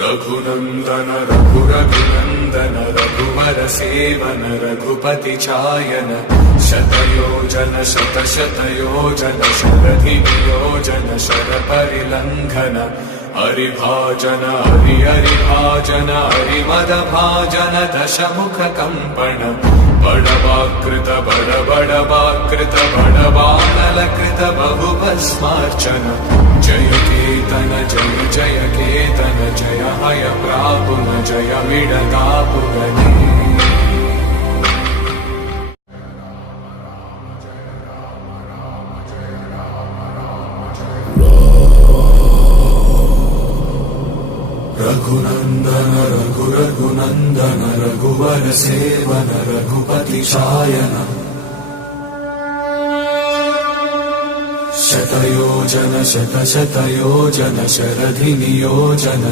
रघुनंदन रघुरघुनंदन रघुवर seven Raghupati चायन शतयोजन शतशतयोजन शरधि नियोजन sir परिलंघन हरिभाजन हरिभाजन हरिमद भाजन दशमुख कंपन बड़वाकृत बड़वाकृत बड़वानलकृत बहुभस्मार्चन जय केतन जय केतन जय हय प्रापुन जय मिडतापुगने रघुनंदन रघुरघुनंदन रघुवर सेवन रघुपति चायन शतयोजन शतशतयोजन शरधि नियोजन